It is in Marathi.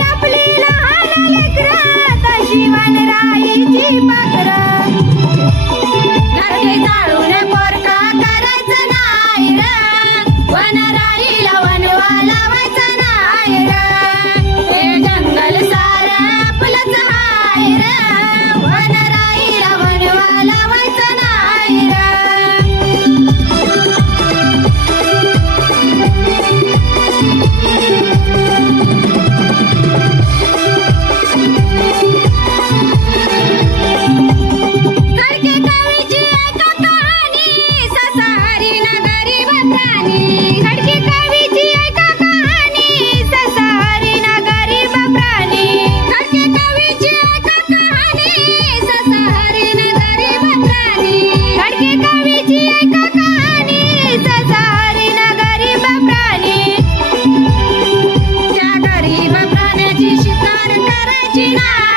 आपली लहान लेकरा? तशी imaginar.